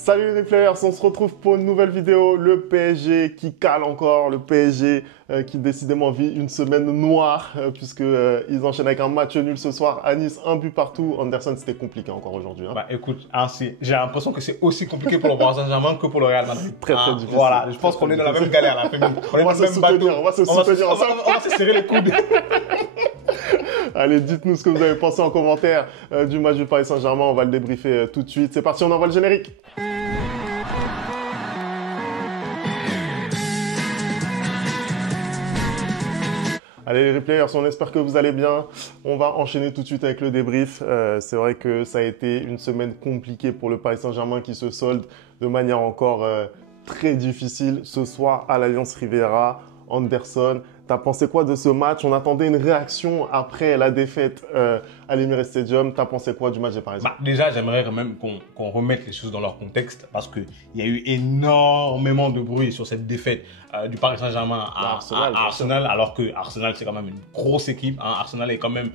Salut les players, on se retrouve pour une nouvelle vidéo. Le PSG qui cale encore, le PSG qui décidément vit une semaine noire puisque ils enchaînent avec un match nul ce soir à Nice, un but partout. Anderson, c'était compliqué encore aujourd'hui. Hein. Bah écoute, hein, j'ai l'impression que c'est aussi compliqué pour le Paris Saint-Germain que pour le Real Madrid. Très difficile. Voilà, je pense qu'on est dans la même galère là. On va se soutenir, on va se soutenir ensemble. On va se serrer les coudes. Allez, dites-nous ce que vous avez pensé en commentaire du match du Paris Saint-Germain. On va le débriefer tout de suite. C'est parti, on envoie le générique. Allez les replayers, on espère que vous allez bien. On va enchaîner tout de suite avec le débrief. C'est vrai que ça a été une semaine compliquée pour le Paris Saint-Germain qui se solde de manière encore très difficile. Ce soir à l'Alliance Riviera, Anderson, t'as pensé quoi de ce match? On attendait une réaction après la défaite à l'Emirates Stadium. T'as pensé quoi du match des Parisiens? Déjà, j'aimerais quand même qu'on remette les choses dans leur contexte parce qu'il y a eu énormément de bruit sur cette défaite du Paris Saint-Germain à Arsenal, alors que Arsenal, c'est quand même une grosse équipe. Hein. Arsenal est quand même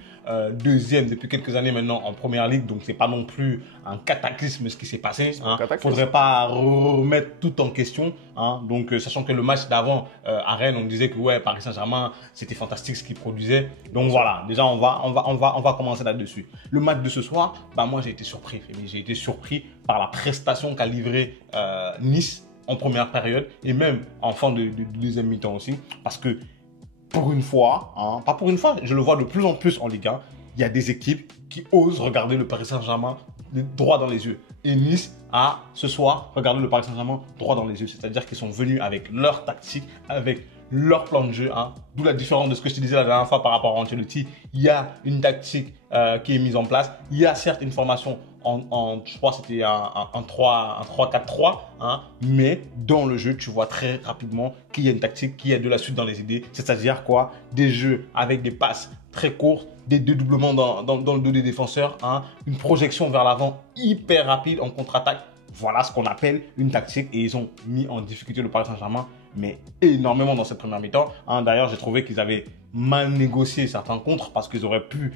deuxième depuis quelques années maintenant en Première Ligue, donc c'est pas non plus un cataclysme ce qui s'est passé. Il faudrait pas remettre tout en question. Hein. Donc, sachant que le match d'avant à Rennes, on disait que ouais, Paris Saint-Germain, c'était fantastique ce qu'il produisait. Donc voilà, déjà on va commencer là-dessus. Le match de ce soir, bah moi j'ai été surpris. J'ai été surpris par la prestation qu'a livré Nice en première période et même en fin de deuxième mi-temps aussi, parce que pour une fois, hein, pas pour une fois, je le vois de plus en plus en Ligue 1, il y a des équipes qui osent regarder le Paris Saint-Germain droit dans les yeux. Et Nice a, ce soir, regardé le Paris Saint-Germain droit dans les yeux. C'est-à-dire qu'ils sont venus avec leur tactique, avec leur plan de jeu. Hein. D'où la différence de ce que je te disais la dernière fois par rapport à Ancelotti. Il y a une tactique qui est mise en place. Il y a certes une formation je crois que c'était un 3-4-3, hein, mais dans le jeu, tu vois très rapidement qu'il y a une tactique, qu'il y a de la suite dans les idées. C'est-à-dire quoi? Des jeux avec des passes très courtes, des dédoublements dans le dos des défenseurs, hein, une projection vers l'avant hyper rapide en contre-attaque. Voilà ce qu'on appelle une tactique et ils ont mis en difficulté le Paris Saint-Germain, mais énormément dans cette première mi-temps. Hein, d'ailleurs, j'ai trouvé qu'ils avaient mal négocié certains contres parce qu'ils auraient pu,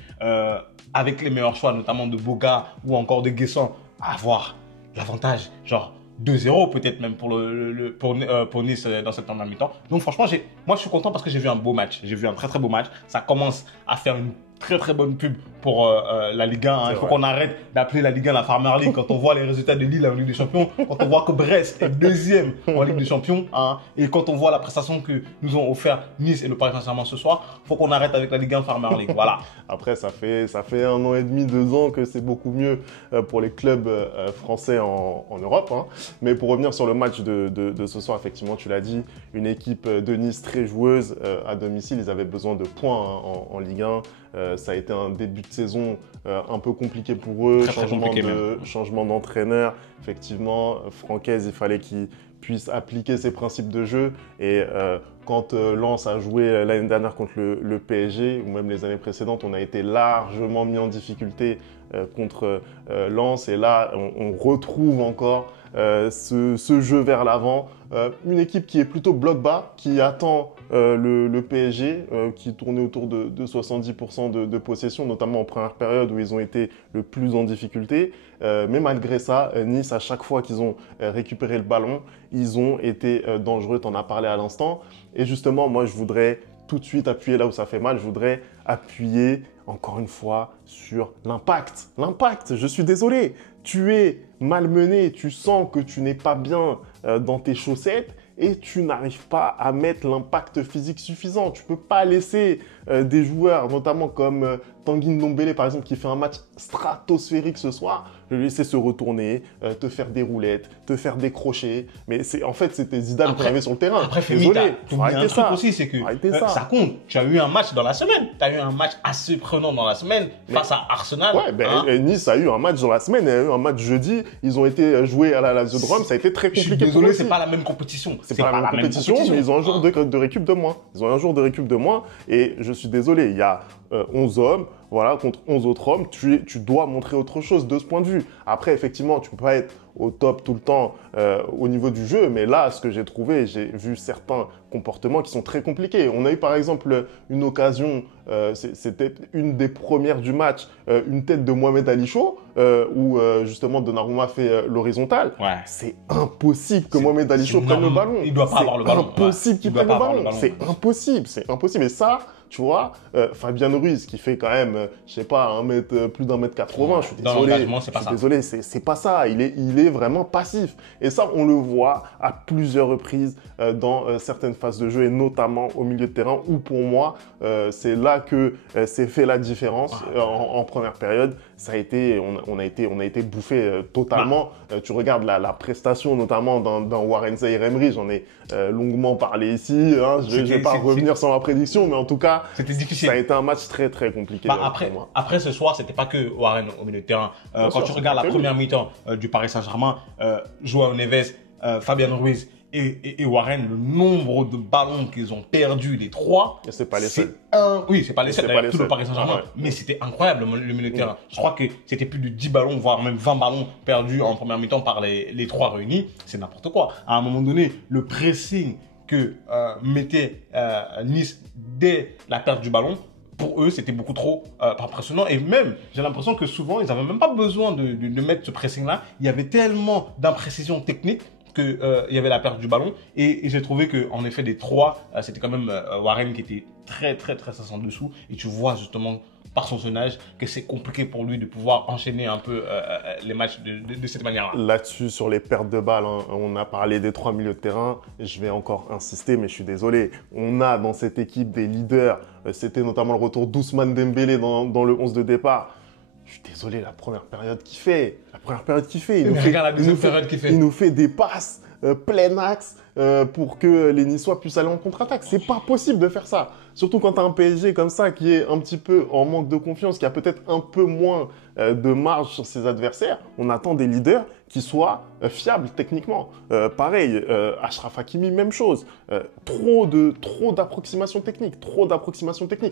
avec les meilleurs choix, notamment de Boga ou encore de Guessant, avoir l'avantage, genre 2-0 peut-être même pour Nice dans cette première mi-temps. Donc franchement, moi je suis content parce que j'ai vu un beau match. J'ai vu un très beau match. Ça commence à faire une très bonne pub pour la Ligue 1. Hein. Il faut qu'on arrête d'appeler la Ligue 1 la Farmer League quand on voit les résultats de Lille en Ligue des Champions, quand on voit que Brest est deuxième en Ligue des Champions, hein, et quand on voit la prestation que nous ont offert Nice et le Paris Saint-Germain ce soir, il faut qu'on arrête avec la Ligue 1 Farmer League. Voilà. Après, ça fait 1 an et demi, 2 ans que c'est beaucoup mieux pour les clubs français en Europe. Hein. Mais pour revenir sur le match de ce soir, effectivement, tu l'as dit, une équipe de Nice très joueuse à domicile. Ils avaient besoin de points hein, en Ligue 1. Ça a été un début de saison un peu compliqué pour eux, changement d'entraîneur. Effectivement, Francaise, il fallait qu'il puisse appliquer ses principes de jeu. Et quand Lens a joué l'année dernière contre le PSG, ou même les années précédentes, on a été largement mis en difficulté contre Lens. Et là, on retrouve encore ce jeu vers l'avant. Une équipe qui est plutôt bloc bas, qui attend le PSG, qui tournait autour de 70% de possession, notamment en première période où ils ont été le plus en difficulté. Mais malgré ça, Nice, à chaque fois qu'ils ont récupéré le ballon, ils ont été dangereux, tu en as parlé à l'instant. Et justement, moi, je voudrais tout de suite appuyer là où ça fait mal. Je voudrais appuyer, encore une fois, sur l'impact. L'impact, je suis désolé. Tu es malmené, tu sens que tu n'es pas bien dans tes chaussettes et tu n'arrives pas à mettre l'impact physique suffisant. Tu ne peux pas laisser des joueurs, notamment comme Tanguy Ndombele, par exemple, qui fait un match stratosphérique ce soir, le laisser se retourner, te faire des roulettes, te faire des crochets. Mais en fait, c'était Zidane qu'on avait sur le terrain. Après, désolé. Il y a un truc aussi, c'est que ça compte. Tu as eu un match dans la semaine. Tu as eu un match assez prenant dans la semaine face à Arsenal. Ouais, Nice a eu un match dans la semaine. Il y a eu un match jeudi. Ils ont été joués à la Lazio de Rome. Ça a été très compliqué. Je suis désolé, c'est pas la même compétition. C'est pas la même compétition, mais ils ont un jour de récup de moins. Ils ont un jour de récup de moins. Et je suis désolé, il y a 11 hommes, voilà, contre 11 autres hommes. Tu dois montrer autre chose de ce point de vue. Après, effectivement, tu peux pas être au top tout le temps au niveau du jeu. Mais là, ce que j'ai trouvé, j'ai vu certains comportements qui sont très compliqués. On a eu par exemple une occasion, c'était une des premières du match, une tête de Mohamed Ali Chaud, où justement Donnarumma fait l'horizontale. Ouais. C'est impossible que Mohamed Ali Chaud prenne le ballon. Il doit pas avoir le ballon. C'est impossible qu'il prenne le ballon. C'est impossible, c'est impossible. Et ça, tu vois, Fabien Ruiz qui fait quand même, je sais pas, plus d'un mètre 80, je suis désolé. Désolé, c'est pas ça. Il est vraiment passif. Et ça, on le voit à plusieurs reprises dans certaines phases de jeu et notamment au milieu de terrain où pour moi, c'est là que s'est fait la différence en première période. Ça a été, on a été bouffé totalement. Tu regardes la prestation notamment dans Warren Zaïre-Emery, j'en ai longuement parlé ici. Hein. Je vais pas revenir sur ma prédiction, mais en tout cas, c'était difficile. Ça a été un match très très compliqué. Après ce soir, c'était pas que Warren au milieu de terrain. Quand tu regardes la première mi-temps du Paris Saint-Germain, Joao Neves, Fabien Ruiz et Warren, le nombre de ballons qu'ils ont perdus, les trois. C'est pas les seuls. Oui, c'est pas les seuls. Tout le Paris Saint-Germain. Mais c'était incroyable le milieu de terrain. Je crois que c'était plus de 10 ballons, voire même 20 ballons perdus en première mi-temps par les trois réunis. C'est n'importe quoi. À un moment donné, le pressing que mettait Nice dès la perte du ballon, pour eux, c'était beaucoup trop impressionnant. Et même, j'ai l'impression que souvent, ils n'avaient même pas besoin de mettre ce pressing-là. Il y avait tellement d'imprécisions techniques qu'il y avait la perte du ballon. Et j'ai trouvé qu'en effet, des trois, c'était quand même Warren qui était très, très, très en dessous. Et tu vois justement, par son jeune âge, que c'est compliqué pour lui de pouvoir enchaîner un peu les matchs de cette manière-là. Là-dessus, sur les pertes de balles, hein, on a parlé des trois milieux de terrain. Je vais encore insister, mais je suis désolé. On a dans cette équipe des leaders. C'était notamment le retour d'Ousmane Dembélé dans le 11 de départ. Je suis désolé, la première période qu'il fait. Il nous fait des passes plein axe pour que les Niçois puissent aller en contre-attaque. C'est pas possible de faire ça. Surtout quand tu as un PSG comme ça qui est un petit peu en manque de confiance, qui a peut-être un peu moins de marge sur ses adversaires. On attend des leaders qui soient fiables techniquement. Pareil, Achraf Hakimi, même chose. Trop d'approximations techniques.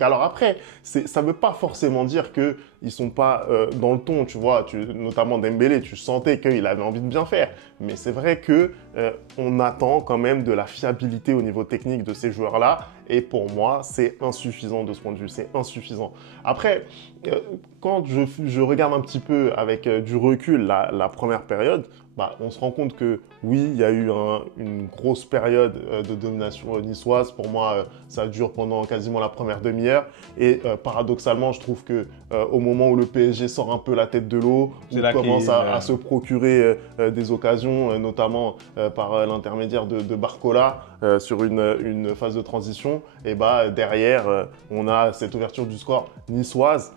Alors après, ça ne veut pas forcément dire qu'ils ne sont pas dans le ton, tu vois. Notamment Dembélé, tu sentais qu'il avait envie de bien faire. Mais c'est vrai qu'on attend quand même de la fiabilité au niveau technique de ces joueurs-là. Et pour moi, c'est insuffisant de ce point de vue. C'est insuffisant. Après, quand je regarde un petit peu avec du recul la première période, on se rend compte que oui, il y a eu une grosse période de domination niçoise. Pour moi, ça dure pendant quasiment la première demi-heure. Et paradoxalement, je trouve que au moment où le PSG sort un peu la tête de l'eau, où il commence à se procurer des occasions, notamment par l'intermédiaire de Barcola sur une phase de transition, et derrière, on a cette ouverture du score niçoise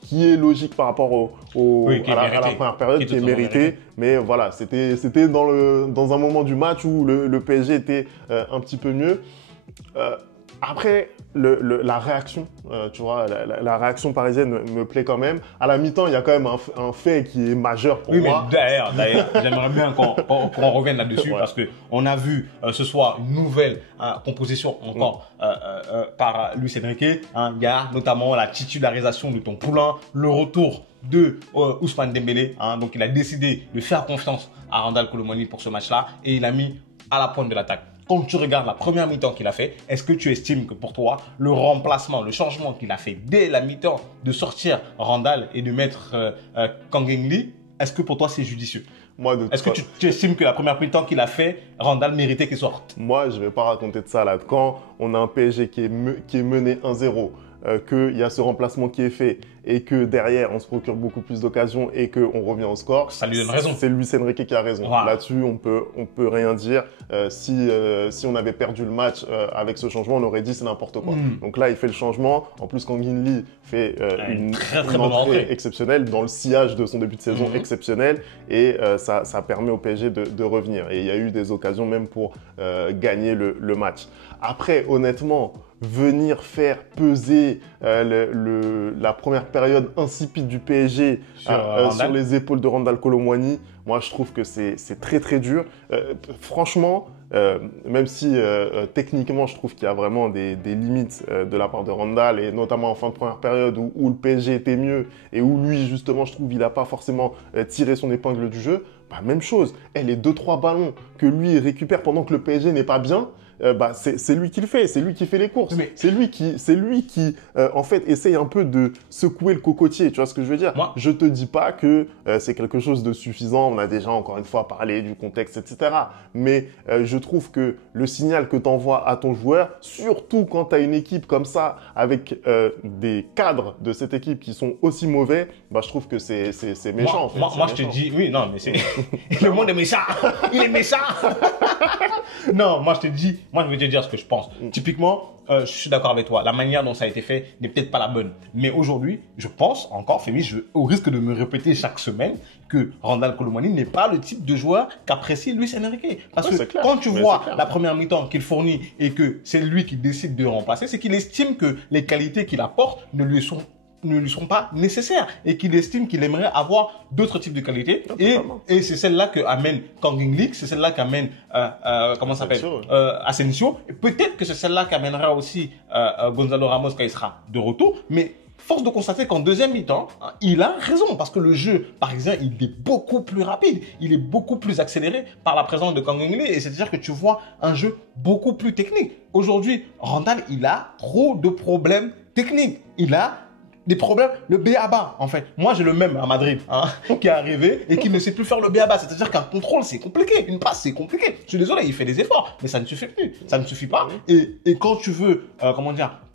qui est logique par rapport à la première période, qui est méritée. Mais voilà, c'était dans un moment du match où le PSG était un petit peu mieux. Après, la réaction, tu vois, la réaction parisienne me plaît quand même. À la mi-temps, il y a quand même un fait qui est majeur pour moi. Oui, mais d'ailleurs, j'aimerais bien qu'on revienne là-dessus parce qu'on a vu ce soir une nouvelle composition encore par Luis Enrique. Il y a notamment la titularisation de ton poulain, le retour de Ousmane Dembélé. Donc, il a décidé de faire confiance à Randal Kolo Muani pour ce match-là et il a mis à la pointe de l'attaque. Quand tu regardes la première mi-temps qu'il a fait, est-ce que tu estimes que pour toi, le remplacement, le changement qu'il a fait dès la mi-temps de sortir Randal et de mettre Kang In Lee, est-ce que pour toi c'est judicieux? Est-ce que tu estimes que la première mi-temps qu'il a fait, Randal méritait qu'il sorte? Moi, je ne vais pas raconter de ça là. Quand on a un PSG qui est mené 1-0, qu'il y a ce remplacement qui est fait et que derrière on se procure beaucoup plus d'occasions et qu'on revient au score, ça lui donne raison. C'est Luis Enrique qui a raison. Voilà. Là-dessus, on peut rien dire. Si on avait perdu le match avec ce changement, on aurait dit c'est n'importe quoi. Donc là, il fait le changement. En plus, Kang In Lee fait une entrée exceptionnelle dans le sillage de son début de saison exceptionnel et ça permet au PSG de revenir. Et il y a eu des occasions même pour gagner le match. Après, honnêtement, venir faire peser la première période insipide du PSG sur les épaules de Randal Kolo Muani, moi je trouve que c'est très très dur. Franchement, même si techniquement je trouve qu'il y a vraiment des limites de la part de Randal et notamment en fin de première période où le PSG était mieux et où lui justement je trouve qu'il n'a pas forcément tiré son épingle du jeu. bah, même chose. Les 2-3 ballons que lui récupère pendant que le PSG n'est pas bien, bah, c'est lui qui le fait, c'est lui qui fait les courses. Mais... C'est lui qui en fait, essaye un peu de secouer le cocotier. Tu vois ce que je veux dire? Je te dis pas que c'est quelque chose de suffisant. On a déjà, encore une fois, parlé du contexte, etc. Mais je trouve que le signal que tu envoies à ton joueur, surtout quand tu as une équipe comme ça, avec des cadres de cette équipe qui sont aussi mauvais, bah, je trouve que c'est méchant. Moi, je te dis, oui, non, mais c'est... Le monde est méchant. Il est méchant. Non, moi, je vais te dire ce que je pense. Typiquement, je suis d'accord avec toi. La manière dont ça a été fait n'est peut-être pas la bonne. Mais aujourd'hui, je pense encore, Fémi, au risque de me répéter chaque semaine, que Randal Kolo Muani n'est pas le type de joueur qu'apprécie Luis Enrique. Parce que quand tu vois la première mi-temps qu'il fournit et que c'est lui qui décide de remplacer, c'est qu'il estime que les qualités qu'il apporte ne lui sont pas nécessaires et qu'il estime qu'il aimerait avoir d'autres types de qualités. Et c'est celle-là que amène Kang In Lee, c'est celle-là qu'amène Asensio. Peut-être que c'est celle-là qu'amènera aussi Gonzalo Ramos quand il sera de retour. Mais force de constater qu'en deuxième mi-temps, il a raison parce que le jeu parisien, il est beaucoup plus rapide, il est beaucoup plus accéléré par la présence de Kang In Lee. Et c'est-à-dire que tu vois un jeu beaucoup plus technique. Aujourd'hui, Randal, il a trop de problèmes techniques. Il a des problèmes, le B.A.B.A. en fait. Moi, j'ai le même à Madrid, qui est arrivé et qui ne sait plus faire le B.A.B.A. C'est-à-dire qu'un contrôle, c'est compliqué. Une passe, c'est compliqué. Je suis désolé, il fait des efforts, mais ça ne suffit plus. Ça ne suffit pas. Et quand tu veux,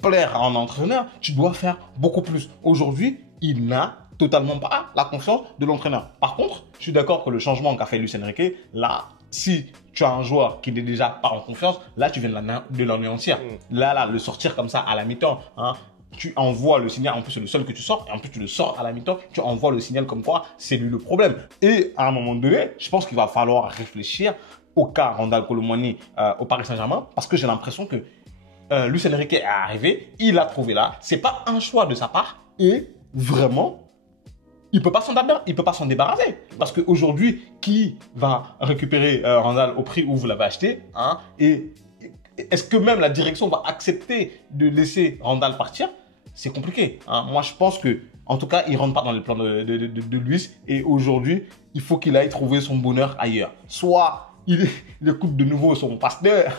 plaire à un entraîneur, tu dois faire beaucoup plus. Aujourd'hui, il n'a totalement pas la confiance de l'entraîneur. Par contre, je suis d'accord que le changement qu'a fait Luis Enrique, là, si tu as un joueur qui n'est déjà pas en confiance, là, tu viens de l'anéantir. Là, le sortir comme ça à la mi-temps, tu envoies le signal, en plus c'est le seul que tu sors, et en plus tu le sors à la mi-temps, tu envoies le signal comme quoi c'est lui le problème. Et à un moment donné, je pense qu'il va falloir réfléchir au cas Randal Kolo Muani au Paris Saint-Germain, parce que j'ai l'impression que Luis Enrique est arrivé, il l'a trouvé là, c'est pas un choix de sa part, et vraiment, il peut pas s'en débarrasser. Parce qu'aujourd'hui, qui va récupérer Randal au prix où vous l'avez acheté, et est-ce que même la direction va accepter de laisser Randal partir? C'est compliqué. Moi, je pense que, en tout cas, il ne rentre pas dans les plans de Luis. Et aujourd'hui, il faut qu'il aille trouver son bonheur ailleurs. Soit il écoute de nouveau son pasteur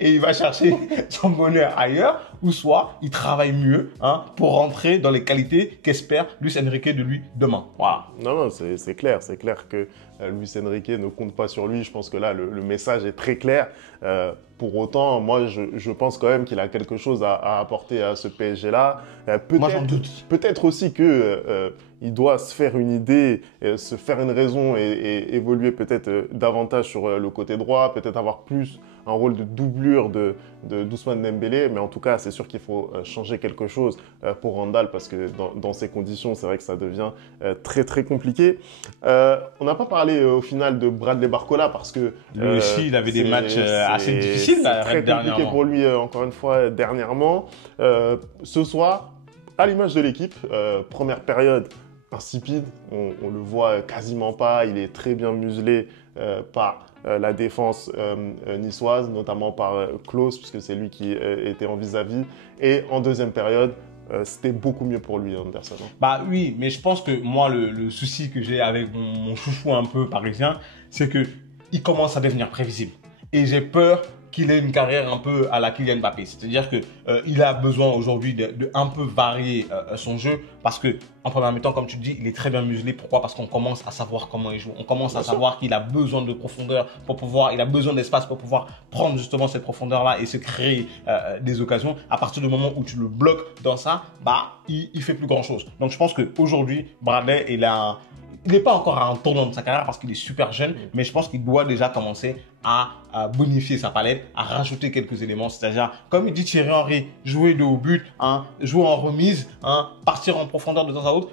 et il va chercher son bonheur ailleurs, ou soit il travaille mieux pour rentrer dans les qualités qu'espère Luis Enrique de lui demain. Voilà. Non, c'est clair que Luis Enrique ne compte pas sur lui. Je pense que là, le message est très clair. Pour autant, moi, je pense quand même qu'il a quelque chose à apporter à ce PSG-là. Moi, j'en doute. Peut-être aussi que il doit se faire une idée, se faire une raison et évoluer peut-être davantage sur le côté droit, peut-être avoir plus un rôle de doublure d'Ousmane Dembélé. Mais en tout cas, c'est sûr qu'il faut changer quelque chose pour Randal parce que dans ces conditions, c'est vrai que ça devient très, très compliqué. On n'a pas parlé au final de Bradley Barcola parce que... Lui aussi, il avait des matchs assez difficiles. C'est très compliqué pour lui, encore une fois, dernièrement. Ce soir, à l'image de l'équipe, première période insipide, on le voit quasiment pas, il est très bien muselé par la défense niçoise, notamment par Klose, puisque c'est lui qui était en vis-à-vis. Et en deuxième période, c'était beaucoup mieux pour lui, Anderson. Bah oui, mais je pense que moi, le souci que j'ai avec mon chouchou un peu parisien, c'est qu'il commence à devenir prévisible. Et j'ai peur qu'il ait une carrière un peu à la Kylian Mbappé. C'est-à-dire qu'il a besoin aujourd'hui de un peu varier son jeu parce que en première mi-temps, comme tu dis, il est très bien muselé. Pourquoi? Parce qu'on commence à savoir comment il joue. On commence à savoir qu'il a besoin de profondeur il a besoin d'espace pour pouvoir prendre justement cette profondeur-là et se créer des occasions. À partir du moment où tu le bloques dans ça, il fait plus grand-chose. Donc je pense qu'aujourd'hui, Bradley, il n'est pas encore à un tournant de sa carrière parce qu'il est super jeune, mais je pense qu'il doit déjà commencer à bonifier sa palette, à rajouter quelques éléments. C'est-à-dire, comme il dit Thierry Henry, jouer de haut but, jouer en remise, partir en profondeur de temps à autre,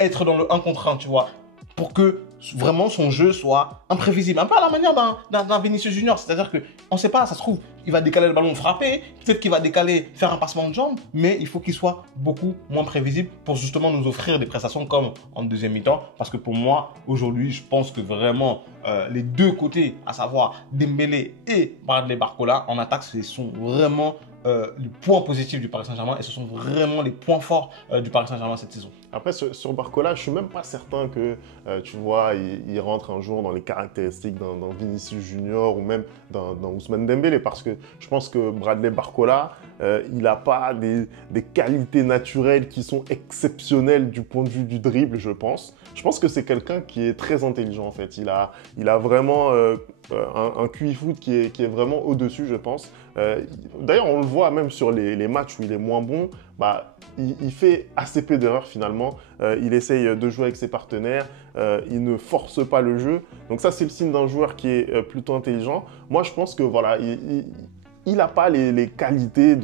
être dans le 1 contre 1, tu vois, pour que vraiment son jeu soit imprévisible. Un peu à la manière d'un Vinicius Junior. C'est-à-dire qu'on ne sait pas, ça se trouve, il va décaler le ballon frappé, peut-être qu'il va décaler, faire un passement de jambe, mais il faut qu'il soit beaucoup moins prévisible pour justement nous offrir des prestations comme en deuxième mi-temps. Parce que pour moi, aujourd'hui, je pense que vraiment les deux côtés, à savoir Dembélé et Bradley Barcola, en attaque, ce sont vraiment les points positifs du Paris Saint-Germain et ce sont vraiment les points forts du Paris Saint-Germain cette saison. Après, sur Barcola, je suis même pas certain que, tu vois, il rentre un jour dans les caractéristiques d'un Vinicius Junior ou même d'un Ousmane Dembélé, parce que je pense que Bradley Barcola, il n'a pas des qualités naturelles qui sont exceptionnelles du point de vue du dribble, je pense. Je pense que c'est quelqu'un qui est très intelligent, en fait. Il a vraiment un QI foot qui est vraiment au-dessus, je pense. D'ailleurs, on le voit même sur les matchs où il est moins bon, bah, il fait assez peu d'erreurs finalement. Il essaye de jouer avec ses partenaires, il ne force pas le jeu. Donc ça, c'est le signe d'un joueur qui est plutôt intelligent. Moi, je pense que voilà, il n'a pas les qualités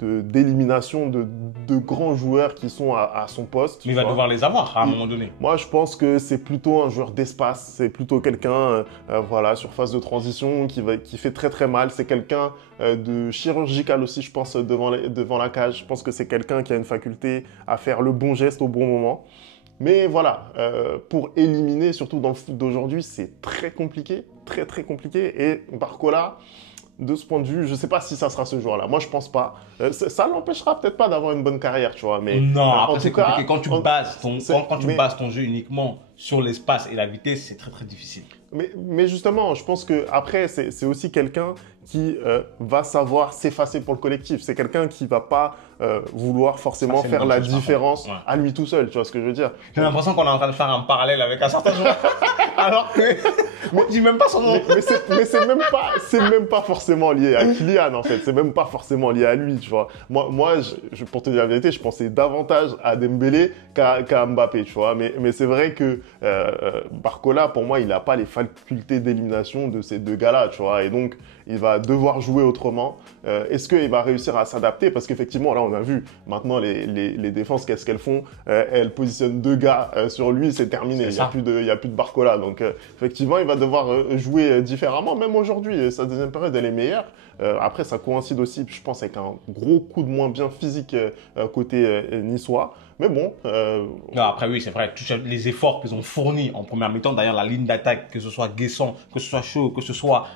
d'élimination de grands joueurs qui sont à son poste. Mais il va devoir les avoir à un moment donné. Moi, je pense que c'est plutôt un joueur d'espace. C'est plutôt quelqu'un, voilà, sur phase de transition qui fait très très mal. C'est quelqu'un de chirurgical aussi, je pense, devant la cage. Je pense que c'est quelqu'un qui a une faculté à faire le bon geste au bon moment. Mais voilà, pour éliminer, surtout dans le foot d'aujourd'hui, c'est très compliqué, très très compliqué. Et Barcola, de ce point de vue, je ne sais pas si ça sera ce joueur-là. Moi, je pense pas. Ça l'empêchera peut-être pas d'avoir une bonne carrière, tu vois. Mais non, après c'est compliqué. Quand tu bases ton jeu uniquement sur l'espace et la vitesse, c'est très très difficile. Mais justement, je pense que après, c'est aussi quelqu'un qui va savoir s'effacer pour le collectif. C'est quelqu'un qui va pas vouloir forcément faire la différence à lui tout seul. Tu vois ce que je veux dire? J'ai l'impression qu'on est en train de faire un parallèle avec un certain joueur. Alors que on dit même pas son nom. Mais c'est même pas forcément lié à Kylian en fait. C'est même pas forcément lié à lui, tu vois. Moi, pour te dire la vérité, je pensais davantage à Dembélé qu'à Mbappé, tu vois. Mais c'est vrai que Barcola, pour moi, il n'a pas les facultés d'élimination de ces deux gars-là, tu vois. Et donc, il va devoir jouer autrement. Est-ce qu'il va réussir à s'adapter? Parce qu'effectivement, là, on a vu maintenant les défenses, qu'est-ce qu'elles font? Elles positionnent deux gars sur lui, c'est terminé. Il n'y a plus de Barcola. Donc, effectivement, il va devoir jouer différemment. Même aujourd'hui, sa deuxième période, elle est meilleure. Après, ça coïncide aussi, je pense, avec un gros coup de moins bien physique côté niçois. Mais bon. Non, après, oui, c'est vrai. Tous les efforts qu'ils ont fournis en première mi-temps, d'ailleurs, la ligne d'attaque, que ce soit Guessant, que ce soit Shaw, que ce soit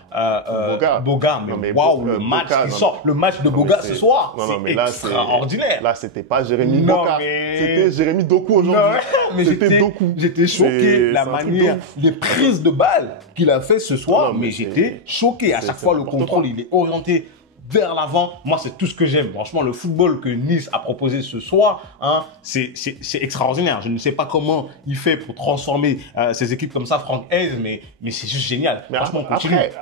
Boga. Mais waouh, le match qui sort, le match de Boga ce soir, c'est extraordinaire. Là, c'était pas Jérémy Boga. C'était Jérémy Doku aujourd'hui. Mais j'étais choqué. La manière, les prises de balles qu'il a fait ce soir, mais j'étais choqué. À chaque fois, le contrôle, il est orienté vers l'avant. Moi, c'est tout ce que j'aime. Franchement, le football que Nice a proposé ce soir, hein, c'est extraordinaire. Je ne sais pas comment il fait pour transformer ces équipes comme ça, Franck Hez, mais c'est juste génial. Mais franchement,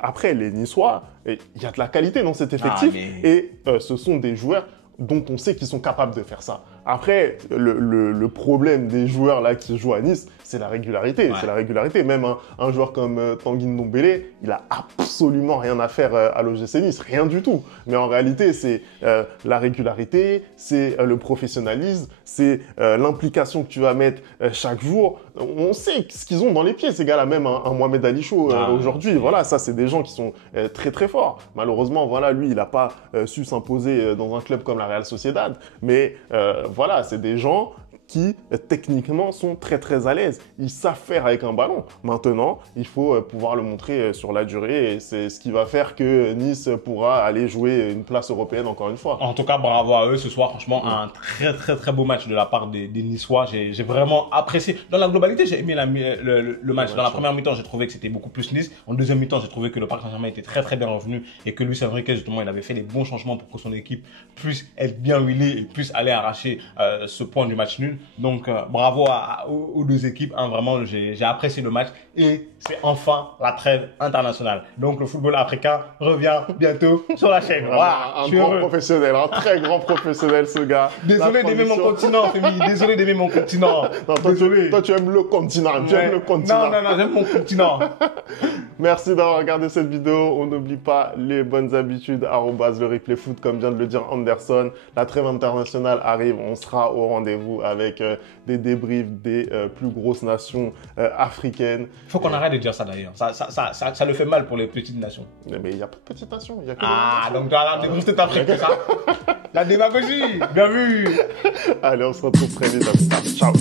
après, les Niçois, il y a de la qualité dans cet effectif et ce sont des joueurs dont on sait qu'ils sont capables de faire ça. Après, le problème des joueurs là qui jouent à Nice, c'est la régularité. Ouais. C'est la régularité. Même un joueur comme Tanguy Ndombele, il a absolument rien à faire à l'OGC Nice, rien du tout. Mais en réalité, c'est la régularité, c'est le professionnalisme, c'est l'implication que tu vas mettre chaque jour. On sait ce qu'ils ont dans les pieds, ces gars-là. Même un Mohamed Ali Chaud aujourd'hui, voilà, ça c'est des gens qui sont très très forts. Malheureusement, voilà, lui, il n'a pas su s'imposer dans un club comme la Real Sociedad. Mais voilà, c'est des gens qui, techniquement, sont très très à l'aise. Ils savent faire avec un ballon. Maintenant, il faut pouvoir le montrer sur la durée et c'est ce qui va faire que Nice pourra aller jouer une place européenne encore une fois. En tout cas, bravo à eux ce soir. Franchement, un très très très beau match de la part des Niçois. J'ai vraiment apprécié. Dans la globalité, j'ai aimé le match. Dans la première mi-temps, j'ai trouvé que c'était beaucoup plus Nice. En deuxième mi-temps, j'ai trouvé que le Paris Saint-Germain était très très bien revenu et que Luis Enrique, justement, il avait fait les bons changements pour que son équipe puisse être bien huilée et puisse aller arracher ce point du match nul. Donc, bravo aux deux équipes. Hein, vraiment, j'ai apprécié le match et c'est enfin la trêve internationale. Donc, le football africain revient bientôt sur la chaîne. Voilà, un grand professionnel, un très grand professionnel, ce gars. Désolé d'aimer mon continent, Fémi. Désolé d'aimer mon continent. Non, toi, tu aimes le continent. Tu aimes le continent. Non, j'aime mon continent. Merci d'avoir regardé cette vidéo. On n'oublie pas les bonnes habitudes. @ le replay foot, comme vient de le dire Anderson. La trêve internationale arrive. On sera au rendez-vous avec des débriefs des plus grosses nations africaines. Il faut qu'on arrête de dire ça d'ailleurs. Ça le fait mal pour les petites nations. Mais il n'y a pas de petites nations. Y a que donc tu as la débrief de Afrique, c'est ça? La démagogie. Bien vu. Allez, on se retrouve très vite. Ciao.